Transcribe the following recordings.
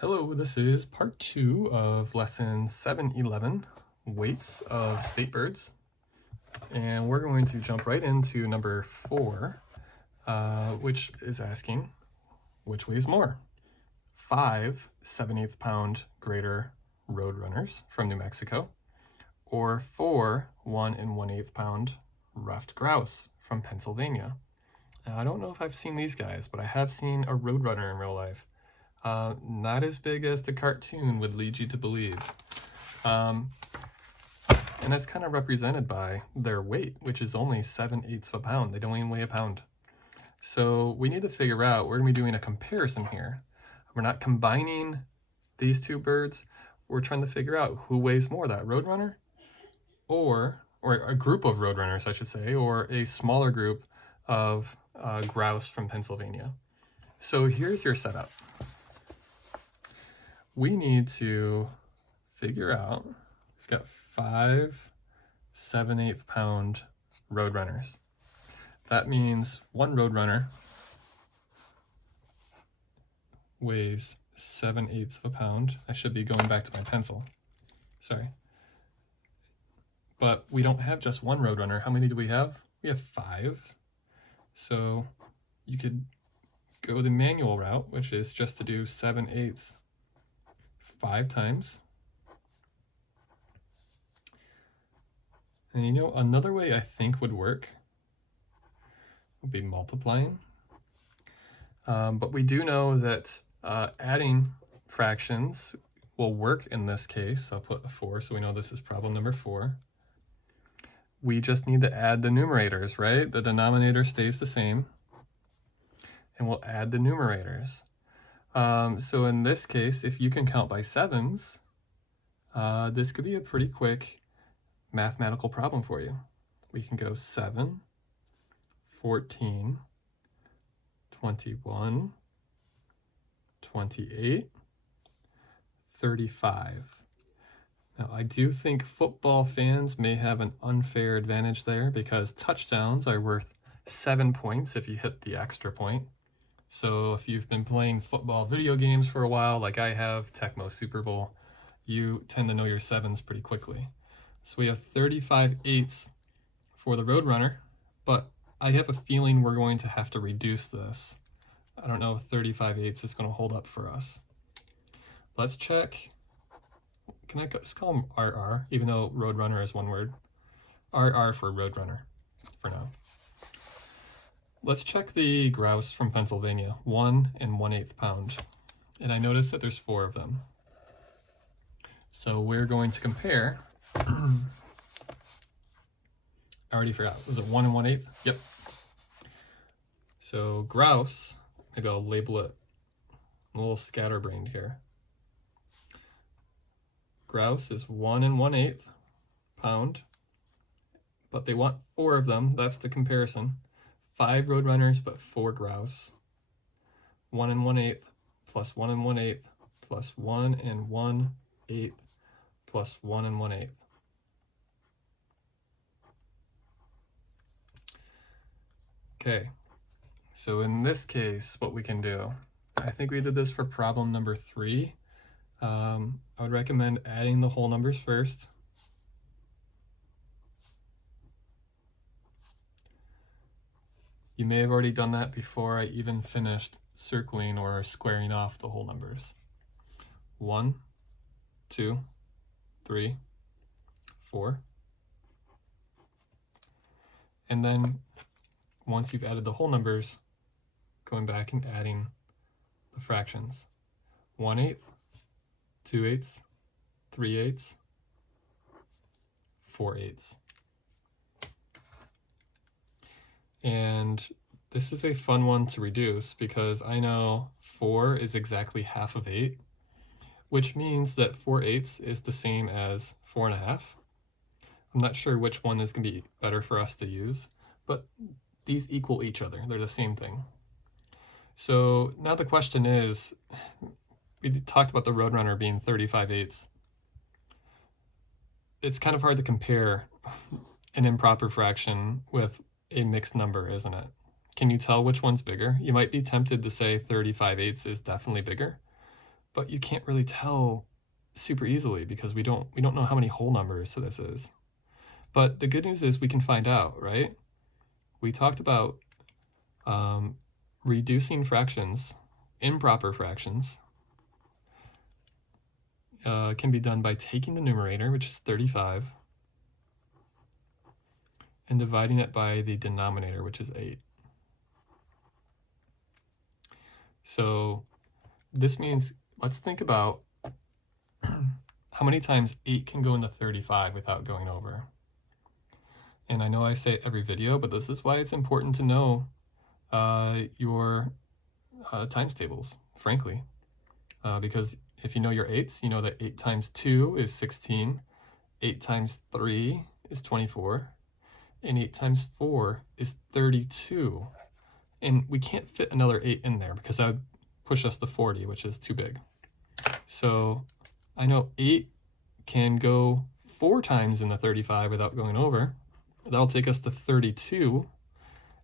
Hello, this is part 2 of lesson 711, weights of state birds. And we're going to jump right into number 4, which is asking, which weighs more? 5 7/8 pound greater roadrunners from New Mexico, or 4 1 1/8 pound ruffed grouse from Pennsylvania. Now, I don't know if I've seen these guys, but I have seen a roadrunner in real life. Not as big as the cartoon would lead you to believe. And that's kind of represented by their weight, which is only 7/8 of a pound. They don't even weigh a pound. So we need to figure out, we're going to be doing a comparison here. We're not combining these two birds. We're trying to figure out who weighs more, that roadrunner or a group of roadrunners, I should say, or a smaller group of grouse from Pennsylvania. So here's your setup. We need to figure out, we've got 5 7/8 pound roadrunners. That means one roadrunner weighs 7/8 of a pound. I should be going back to my pencil. Sorry. But we don't have just one roadrunner. How many do we have? We have 5. So you could go the manual route, which is just to do 7/8 5 times. And you know, another way I think would work would be multiplying. But we do know that adding fractions will work in this case. I'll put a 4, so we know this is problem number 4. We just need to add the numerators, right? The denominator stays the same, and we'll add the numerators. So in this case, if you can count by 7s, this could be a pretty quick mathematical problem for you. We can go 7, 14, 21, 28, 35. Now, I do think football fans may have an unfair advantage there because touchdowns are worth 7 points if you hit the extra point. So if you've been playing football video games for a while, like I have, Tecmo Super Bowl, you tend to know your 7s pretty quickly. So we have 35/8 for the roadrunner, but I have a feeling we're going to have to reduce this. I don't know if 35/8 is going to hold up for us. Let's check. Can I just call them RR, even though roadrunner is one word? RR for roadrunner for now. Let's check the grouse from Pennsylvania, 1 1/8 pound. And I noticed that there's 4 of them. So we're going to compare. I already forgot. Was it 1 1/8? Yep. So grouse, maybe I'll label it. I'm a little scatterbrained here. Grouse is 1 1/8 pound, but they want 4 of them. That's the comparison. 5 roadrunners, but 4 grouse. 1 1/8 plus 1 1/8 plus 1 1/8 plus 1 1/8. Okay, so in this case, what we can do, I think we did this for problem number 3. I would recommend adding the whole numbers first. You may have already done that before I even finished circling or squaring off the whole numbers. 1, 2, 3, 4. And then once you've added the whole numbers, going back and adding the fractions. 1/8, 2/8, 3/8, 4/8. And this is a fun one to reduce because I know 4 is exactly half of 8, which means that 4/8 is the same as 4 1/2. I'm not sure which one is going to be better for us to use, but these equal each other. They're the same thing. So now the question is, we talked about the roadrunner being 35/8. It's kind of hard to compare an improper fraction with a mixed number, isn't it? Can you tell which one's bigger? You might be tempted to say 35/8 is definitely bigger, but you can't really tell super easily because we don't know how many whole numbers this is. But the good news is we can find out, right? We talked about reducing fractions, improper fractions, can be done by taking the numerator, which is 35, and dividing it by the denominator, which is 8. So this means, let's think about how many times 8 can go into 35 without going over. And I know I say it every video, but this is why it's important to know your times tables, frankly. Because if you know your 8s, you know that 8 times 2 is 16, 8 times 3 is 24, and 8 times 4 is 32. And we can't fit another 8 in there because that would push us to 40, which is too big. So I know 8 can go 4 times in the 35 without going over. That'll take us to 32.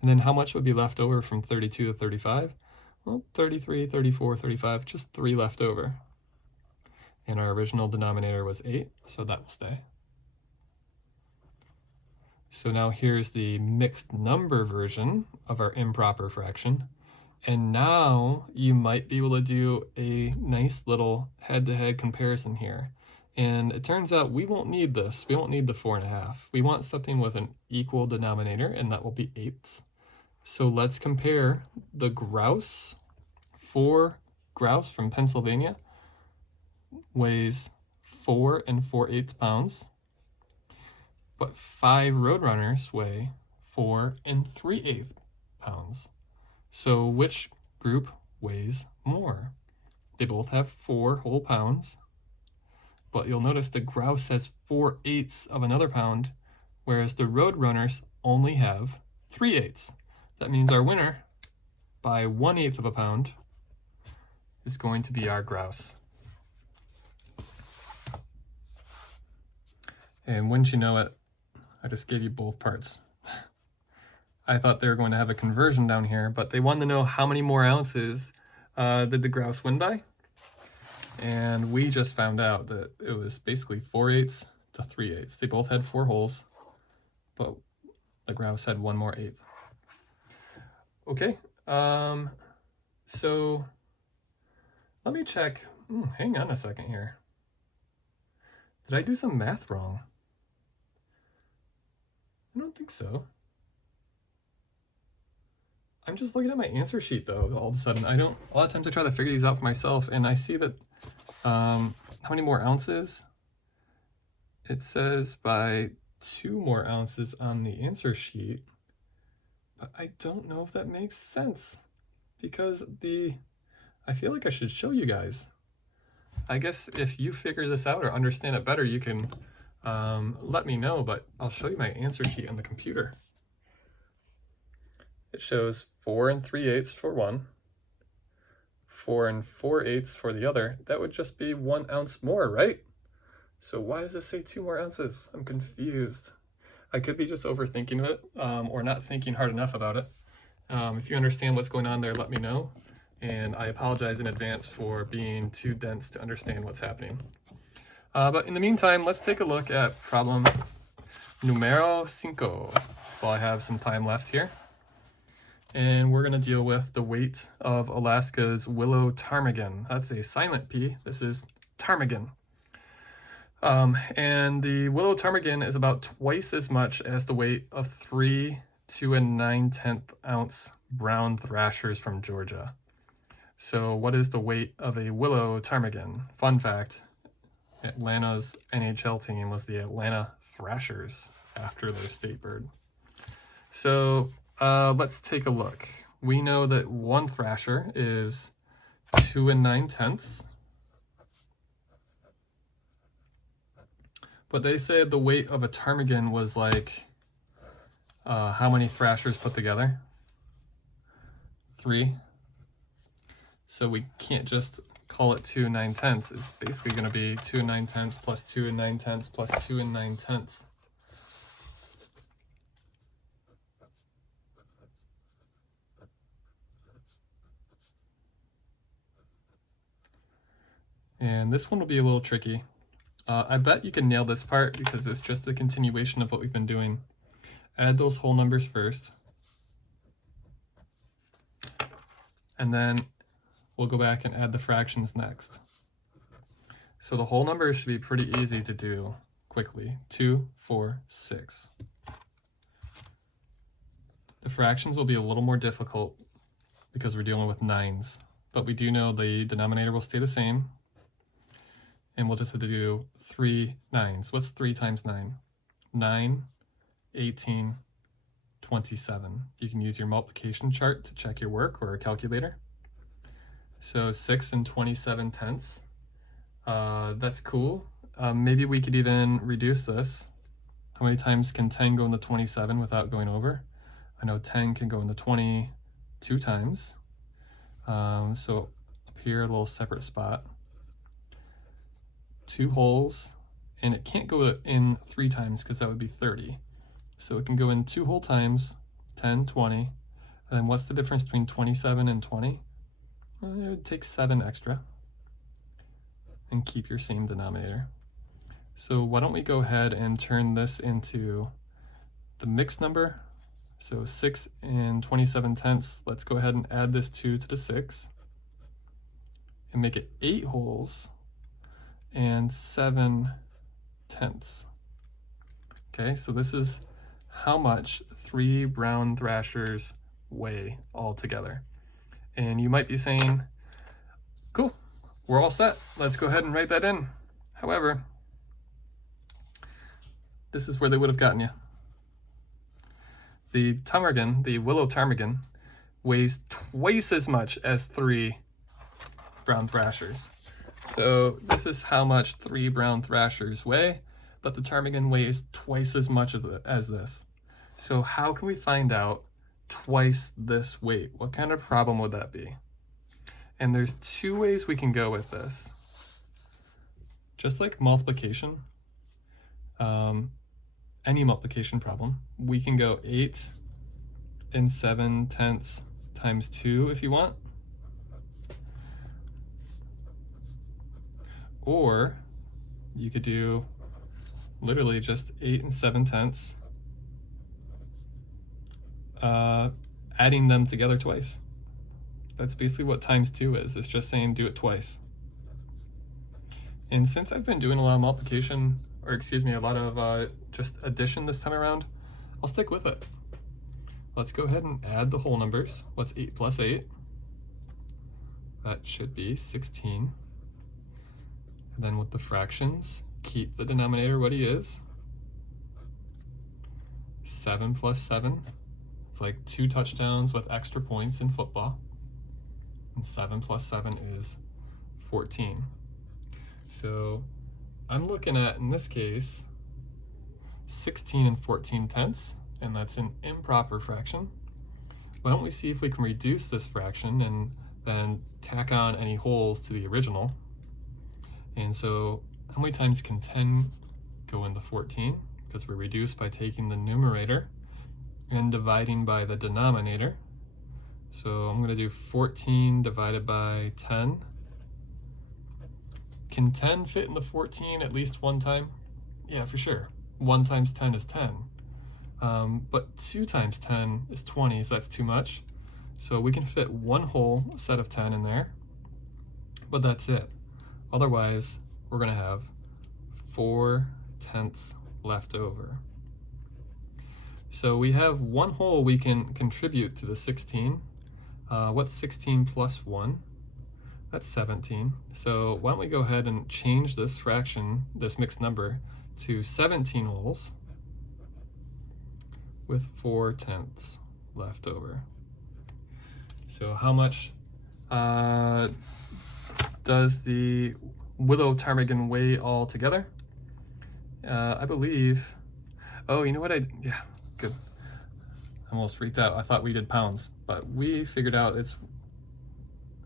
And then how much would be left over from 32 to 35? Well, 33, 34, 35, just 3 left over. And our original denominator was 8, so that will stay. So now here's the mixed number version of our improper fraction. And now you might be able to do a nice little head-to-head comparison here. And it turns out we won't need this. We won't need the 4.5. We want something with an equal denominator, and that will be 8s. So let's compare the grouse. 4 grouse from Pennsylvania weighs 4 4/8 pounds, but 5 roadrunners weigh 4 3/8 pounds. So which group weighs more? They both have 4 whole pounds, but you'll notice the grouse has 4/8 of another pound, whereas the roadrunners only have 3/8. That means our winner by 1/8 of a pound is going to be our grouse. And wouldn't you know it, I just gave you both parts. I thought they were going to have a conversion down here, but they wanted to know how many more ounces did the grouse win by? And we just found out that it was basically 4/8 to 3/8. They both had 4 holes, but the grouse had 1 more eighth. Okay, so let me check. Hang on a second here. Did I do some math wrong? I don't think so. I'm just looking at my answer sheet though, all of a sudden. A lot of times I try to figure these out for myself, and I see that how many more ounces? It says by 2 more ounces on the answer sheet, but I don't know if that makes sense because I feel like I should show you guys. I guess if you figure this out or understand it better, you can let me know, but I'll show you my answer sheet on the computer. It shows 4 3/8 for one, 4 4/8 for the other. That would just be 1 ounce more, right? So why does it say 2 more ounces? I'm confused. I could be just overthinking it or not thinking hard enough about it. If you understand what's going on there, let me know. And I apologize in advance for being too dense to understand what's happening. But in the meantime, let's take a look at problem numero 5 while I have some time left here. And we're going to deal with the weight of Alaska's willow ptarmigan. That's a silent P. This is ptarmigan. And the willow ptarmigan is about twice as much as the weight of 3 2 9/10 ounce brown thrashers from Georgia. So what is the weight of a willow ptarmigan? Fun fact, Atlanta's NHL team was the Atlanta Thrashers after their state bird. So let's take a look. We know that 1 thrasher is 2 9/10. But they said the weight of a ptarmigan was like, how many thrashers put together? 3. So we can't just call it 2 9/10. It's basically going to be 2 9/10 plus 2 9/10 plus 2 9/10. And this one will be a little tricky. I bet you can nail this part because it's just a continuation of what we've been doing. Add those whole numbers first. And then we'll go back and add the fractions next. So the whole numbers should be pretty easy to do quickly. 2, 4, 6. The fractions will be a little more difficult because we're dealing with 9s, but we do know the denominator will stay the same, and we'll just have to do 3 9s. What's 3 times 9? 9, 18, 27. You can use your multiplication chart to check your work or a calculator. So 6 and 27 tenths. That's cool. Maybe we could even reduce this. How many times can 10 go into 27 without going over? I know 10 can go into 20 2 times. So up here, a little separate spot. 2 holes, and it can't go in 3 times because that would be 30. So it can go in 2 whole times, 10, 20. And then what's the difference between 27 and 20? Well, it would take 7 extra and keep your same denominator. So why don't we go ahead and turn this into the mixed number. So 6 and 27 tenths. Let's go ahead and add this 2 to the 6 and make it 8 holes and 7 tenths. Okay, so this is how much 3 brown thrashers weigh all together. And you might be saying, cool, we're all set. Let's go ahead and write that in. However, this is where they would have gotten you. The ptarmigan, the willow ptarmigan, weighs twice as much as 3 brown thrashers. So this is how much 3 brown thrashers weigh, but the ptarmigan weighs twice as much as this. So how can we find out twice this weight? What kind of problem would that be? And there's 2 ways we can go with this. Just like multiplication, any multiplication problem, we can go 8 and 7 tenths times 2 if you want. Or you could do literally just 8 and 7 tenths, adding them together twice. That's basically what times 2 is. It's just saying do it twice. And since I've been doing a lot of multiplication, or excuse me, a lot of just addition this time around, I'll stick with it. Let's go ahead and add the whole numbers. What's 8 plus 8? That should be 16. And then with the fractions, keep the denominator what he is. 7 plus 7. It's like 2 touchdowns with extra points in football. And 7 plus 7 is 14. So I'm looking at, in this case, 16 and 14 tenths, and that's an improper fraction. Why don't we see if we can reduce this fraction and then tack on any holes to the original? And so how many times can 10 go into 14? Because we're reduced by taking the numerator and dividing by the denominator. So I'm going to do 14 divided by 10. Can 10 fit in the 14 at least one time? Yeah, for sure. 1 times 10 is 10. But 2 times 10 is 20, so that's too much. So we can fit 1 whole set of 10 in there, but that's it. Otherwise, we're going to have 4 tenths left over. So we have 1 whole we can contribute to the 16. What's 16 plus 1? That's 17. So why don't we go ahead and change this fraction, this mixed number, to 17 wholes with 4 tenths left over. So how much does the willow ptarmigan weigh all together? I believe, oh, you know what yeah, good. I almost freaked out. I thought we did pounds, but we figured out it's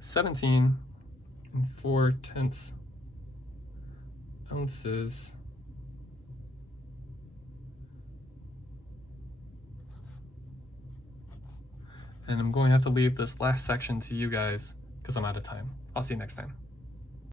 17 and 4 tenths ounces. And I'm going to have to leave this last section to you guys because I'm out of time. I'll see you next time.